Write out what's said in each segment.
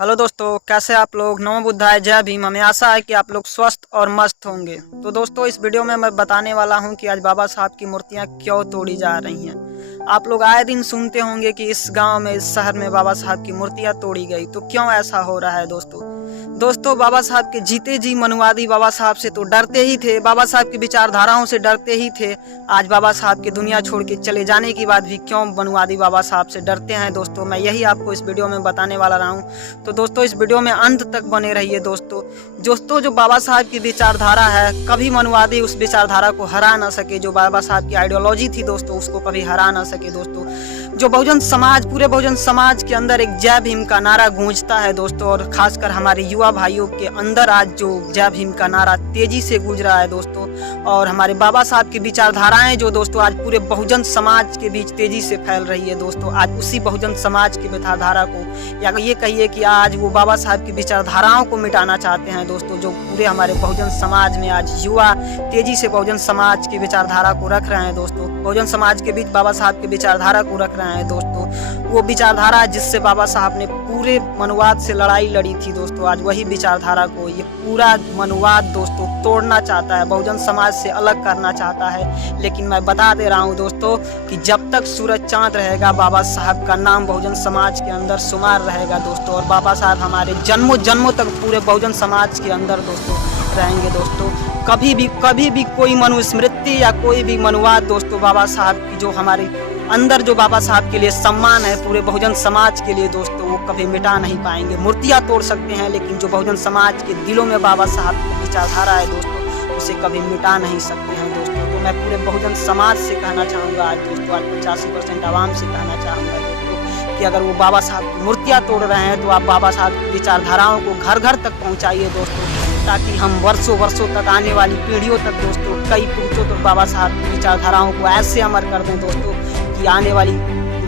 Hello दोस्तों, कैसे आप लोग। नमो बुद्धाय, जय भीम। हमें आशा है कि आप लोग स्वस्थ और मस्त होंगे। तो दोस्तों, इस वीडियो में मैं बताने वाला हूं कि आज बाबा साहब की मूर्तियां क्यों तोड़ी जा रही हैं। आप लोग आए दिन सुनते होंगे कि इस गांव में, इस शहर में बाबा साहब की मूर्तियां तोड़ी गई। तो क्यों ऐसा हो रहा है दोस्तों, बाबा साहब के जीते जी मनुवादी बाबा साहब से तो डरते ही थे, बाबा साहब की विचारधाराओं से डरते ही थे। आज बाबा साहब के दुनिया छोड़ के चले जाने के बाद भी क्यों मनुवादी बाबा साहब से डरते हैं दोस्तों, मैं यही आपको इस वीडियो में बताने वाला रहा हूँ। तो दोस्तों, इस वीडियो में अंत तक बने रहिए दोस्तों। जो बाबा साहब की विचारधारा है, कभी मनुवादी उस विचारधारा को हरा ना सके। जो बाबा साहब की आइडियोलॉजी थी दोस्तों, उसको कभी हरा ना सके दोस्तों। जो बहुजन समाज, पूरे बहुजन समाज के अंदर एक जय भीम का नारा गूंजता है दोस्तों, और खासकर हमारे युवा भाइयों के अंदर आज जो जय भीम का नारा तेजी से गूंज रहा है दोस्तों, और हमारे बाबा साहब की विचारधाराएं जो दोस्तों आज पूरे बहुजन समाज के बीच तेजी से फैल रही है दोस्तों। आज उसी बहुजन समाज की विचारधारा को, या ये कहिए कि आज वो बाबा साहब की विचारधाराओं को मिटाना चाहते हैं दोस्तों। जो पूरे हमारे बहुजन समाज में आज युवा तेजी से बहुजन समाज की विचारधारा को रख रहे हैं दोस्तों, बहुजन समाज के बीच बाबा साहब की विचारधारा को रख रहे हैं दोस्तों। वो विचारधारा जिससे बाबा साहब ने पूरे मनुवाद से लड़ाई लड़ी थी दोस्तों, आज वही विचारधारा को ये पूरा मनुवाद दोस्तों तोड़ना चाहता है, बहुजन समाज से अलग करना चाहता है। लेकिन मैं बता दे रहा हूँ दोस्तों कि जब तक सूरज चांद रहेगा, बाबा साहब का नाम बहुजन समाज के अंदर शुमार रहेगा दोस्तों, और बाबा साहब हमारे जन्मों जन्मों तक पूरे बहुजन समाज के अंदर दोस्तों रहेंगे दोस्तों। कभी भी कोई मनुस्मृति या कोई भी मनुवाद दोस्तों, बाबा साहब की जो हमारे अंदर जो बाबा साहब के लिए सम्मान है पूरे बहुजन समाज के लिए दोस्तों, वो कभी मिटा नहीं पाएंगे। मूर्तियां तोड़ सकते हैं, लेकिन जो बहुजन समाज के दिलों में बाबा साहब की विचारधारा है दोस्तों, उसे कभी मिटा नहीं सकते हैं दोस्तों। तो मैं पूरे बहुजन समाज से कहना चाहूँगा आज दोस्तों, आज 85% आवाम से कहना चाहूँगा दोस्तों कि अगर वो बाबा साहब की मूर्तियाँ तोड़ रहे हैं तो आप बाबा साहब की विचारधाराओं को घर घर तक पहुँचाइए दोस्तों, ताकि हम वर्षों तक, आने वाली पीढ़ियों तक दोस्तों, कई पीढ़ियों तक बाबा साहब की विचारधाराओं को ऐसे अमर कर दें दोस्तों कि आने वाली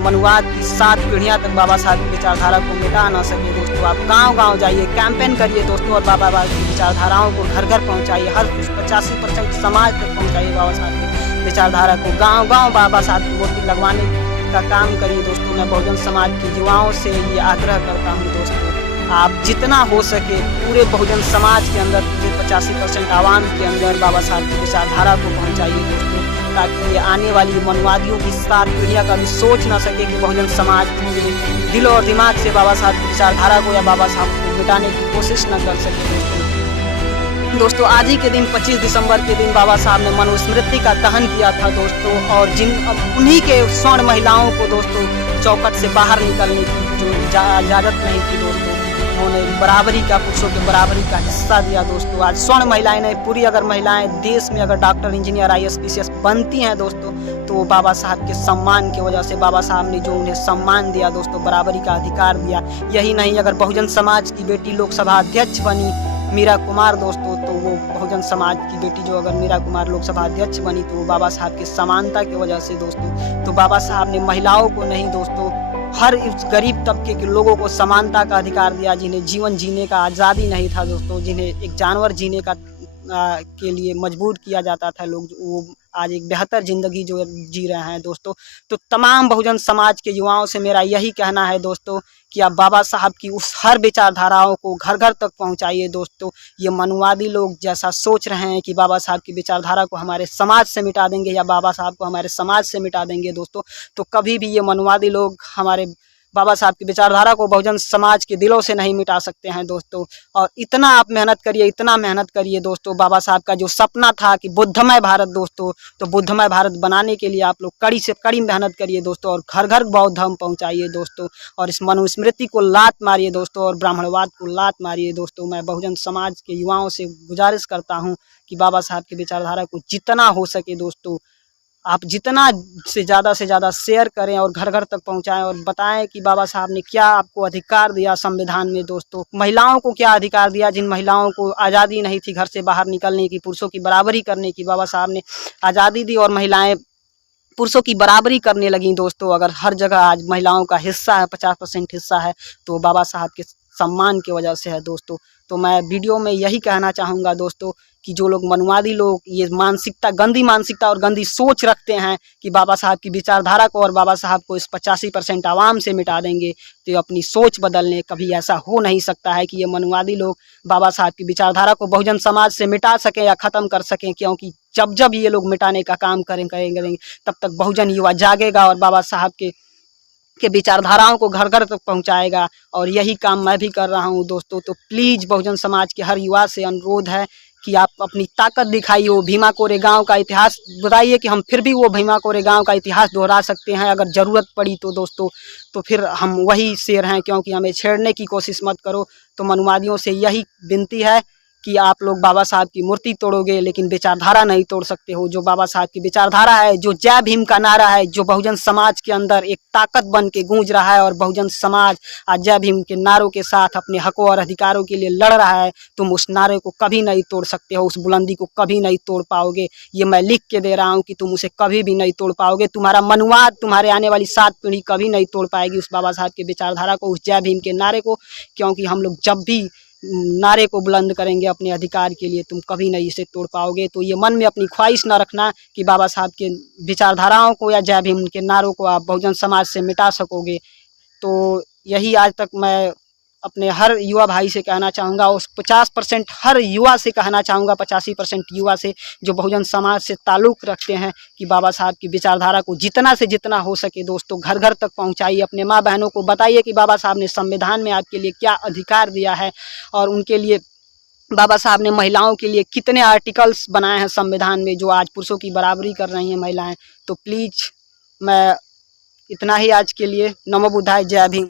मनुवाद की 7 पीढ़ियां तक बाबा साहब की विचारधारा को मिटा ना सके दोस्तों। आप गांव-गांव जाइए, कैंपेन करिए दोस्तों, और बाबा साहब की विचारधाराओं को घर घर पहुंचाइए, हर 85% समाज तक पहुंचाइए बाबा साहब की विचारधारा को। गांव-गांव बाबा साहब की मूर्ति लगवाने का काम करिए दोस्तों। मैं बहुजन समाज के युवाओं से ये आग्रह करता हूँ दोस्तों, आप जितना हो सके पूरे बहुजन समाज के अंदर, पूरे 85% आवाम के अंदर बाबा साहब की विचारधारा को पहुंचाइए दोस्तों, ताकि ये आने वाली मनवादियों की 7 पीढ़ियाँ का भी सोच ना सके कि बहुजन समाज पूरे दिल और दिमाग से बाबा साहब की विचारधारा को या बाबा साहब को मिटाने की कोशिश न कर सके दोस्तों। आज ही के दिन 25 दिसंबर के दिन बाबा साहब ने मनुस्मृति का दहन किया था दोस्तों, और उन्हीं के स्वर्ण महिलाओं को दोस्तों चौखट से बाहर निकलने की जो इजाज़त नहीं थी दोस्तों, उन्होंने बराबरी का, पुरुषों के बराबरी का हिस्सा दिया दोस्तों। आज स्वर्ण महिलाएं नहीं, पूरी अगर महिलाएं देश में अगर डॉक्टर, इंजीनियर, IAS, PCS बनती हैं दोस्तों, तो वो बाबा साहब के सम्मान की वजह से, बाबा साहब ने जो उन्हें सम्मान दिया दोस्तों, बराबरी का अधिकार दिया। यही नहीं, अगर बहुजन समाज की बेटी लोकसभा अध्यक्ष बनी मीरा कुमार दोस्तों, तो वो बहुजन समाज की बेटी जो अगर मीरा कुमार लोकसभा अध्यक्ष बनी, तो वो बाबा साहब के समानता की वजह से दोस्तों। तो बाबा साहब ने महिलाओं को नहीं दोस्तों, हर इस गरीब तबके के लोगों को समानता का अधिकार दिया, जिन्हें जीवन जीने का आज़ादी नहीं था दोस्तों, जिन्हें एक जानवर जीने का के लिए मजबूर किया जाता था लोग, वो आज एक बेहतर ज़िंदगी जो जी रहे हैं दोस्तों। तो तमाम बहुजन समाज के युवाओं से मेरा यही कहना है दोस्तों कि आप बाबा साहब की उस हर विचारधाराओं को घर घर तक पहुंचाइए दोस्तों। ये मनुवादी लोग जैसा सोच रहे हैं कि बाबा साहब की विचारधारा को हमारे समाज से मिटा देंगे या बाबा साहब को हमारे समाज से मिटा देंगे दोस्तों, तो कभी भी ये मनुवादी लोग हमारे बाबा साहब की विचारधारा को बहुजन समाज के दिलों से नहीं मिटा सकते हैं दोस्तों। और इतना आप मेहनत करिए, इतना मेहनत करिए दोस्तों। बाबा साहब का जो सपना था कि बुद्धमय भारत दोस्तों, तो बुद्धमय भारत बनाने के लिए आप लोग कड़ी से कड़ी मेहनत करिए दोस्तों, और घर घर बौद्ध धर्म पहुँचाइए दोस्तों, और इस मनुस्मृति को लात मारिए दोस्तों, और ब्राह्मणवाद को लात मारिए दोस्तों। मैं बहुजन समाज के युवाओं से गुजारिश करता हूँ कि बाबा साहब की विचारधारा को जितना हो सके दोस्तों, आप जितना से ज़्यादा शेयर करें और घर घर तक पहुंचाएं, और बताएं कि बाबा साहब ने क्या आपको अधिकार दिया संविधान में दोस्तों। महिलाओं को क्या अधिकार दिया, जिन महिलाओं को आज़ादी नहीं थी घर से बाहर निकलने की, पुरुषों की बराबरी करने की, बाबा साहब ने आज़ादी दी, और महिलाएं पुरुषों की बराबरी करने लगी दोस्तों। अगर हर जगह आज महिलाओं का हिस्सा है, 50% हिस्सा है, तो बाबा साहब के सम्मान की वजह से है दोस्तों। तो मैं वीडियो में यही कहना चाहूँगा दोस्तों कि जो लोग मनुवादी लोग ये मानसिकता, गंदी मानसिकता और गंदी सोच रखते हैं कि बाबा साहब की विचारधारा को और बाबा साहब को इस 85% आवाम से मिटा देंगे, तो ये अपनी सोच बदलने। कभी ऐसा हो नहीं सकता है कि ये मनुवादी लोग बाबा साहब की विचारधारा को बहुजन समाज से मिटा सकें या ख़त्म कर सकें, क्योंकि जब जब ये लोग मिटाने का काम करेंगे तब तक बहुजन युवा जागेगा और बाबा साहब के विचारधाराओं को घर घर तक पहुंचाएगा। और यही काम मैं भी कर रहा हूं दोस्तों। तो प्लीज़ बहुजन समाज के हर युवा से अनुरोध है कि आप अपनी ताकत दिखाइए। वो भीमा कोरेगांव का इतिहास बताइए कि हम फिर भी वो भीमा कोरेगांव का इतिहास दोहरा सकते हैं अगर ज़रूरत पड़ी तो दोस्तों। तो फिर हम वही शेर हैं, क्योंकि हमें छेड़ने की कोशिश मत करो। तो मनुवादियों से यही विनती है कि आप लोग बाबा साहब की मूर्ति तोड़ोगे लेकिन विचारधारा नहीं तोड़ सकते हो। जो बाबा साहब की विचारधारा है, जो जय भीम का नारा है, जो बहुजन समाज के अंदर एक ताकत बन के गूंज रहा है, और बहुजन समाज आज जय भीम के नारों के साथ अपने हकों और अधिकारों के लिए लड़ रहा है, तुम उस नारे को कभी नहीं तोड़ सकते हो, उस बुलंदी को कभी नहीं तोड़ पाओगे। ये मैं लिख के दे रहा हूँ कि तुम उसे कभी भी नहीं तोड़ पाओगे। तुम्हारा मनुवाद, तुम्हारे आने वाली 7 पीढ़ी कभी नहीं तोड़ पाएगी उस बाबा साहब की विचारधारा को, उस जय भीम के नारे को। क्योंकि हम लोग जब भी नारे को बुलंद करेंगे अपने अधिकार के लिए, तुम कभी नहीं इसे तोड़ पाओगे। तो ये मन में अपनी ख्वाहिश ना रखना कि बाबा साहब के विचारधाराओं को या जय भीम के नारों को आप बहुजन समाज से मिटा सकोगे। तो यही आज तक मैं अपने हर युवा भाई से कहना चाहूँगा, उस 50% हर युवा से कहना चाहूँगा, 85% युवा से जो बहुजन समाज से ताल्लुक़ रखते हैं, कि बाबा साहब की विचारधारा को जितना से जितना हो सके दोस्तों घर घर तक पहुँचाइए। अपने माँ बहनों को बताइए कि बाबा साहब ने संविधान में आपके लिए क्या अधिकार दिया है, और उनके लिए बाबा साहब ने महिलाओं के लिए कितने आर्टिकल्स बनाए हैं संविधान में, जो आज पुरुषों की बराबरी कर रही हैं महिलाएँ। तो प्लीज़ मैं इतना ही आज के लिए। नमो बुद्धाय, जय भीम।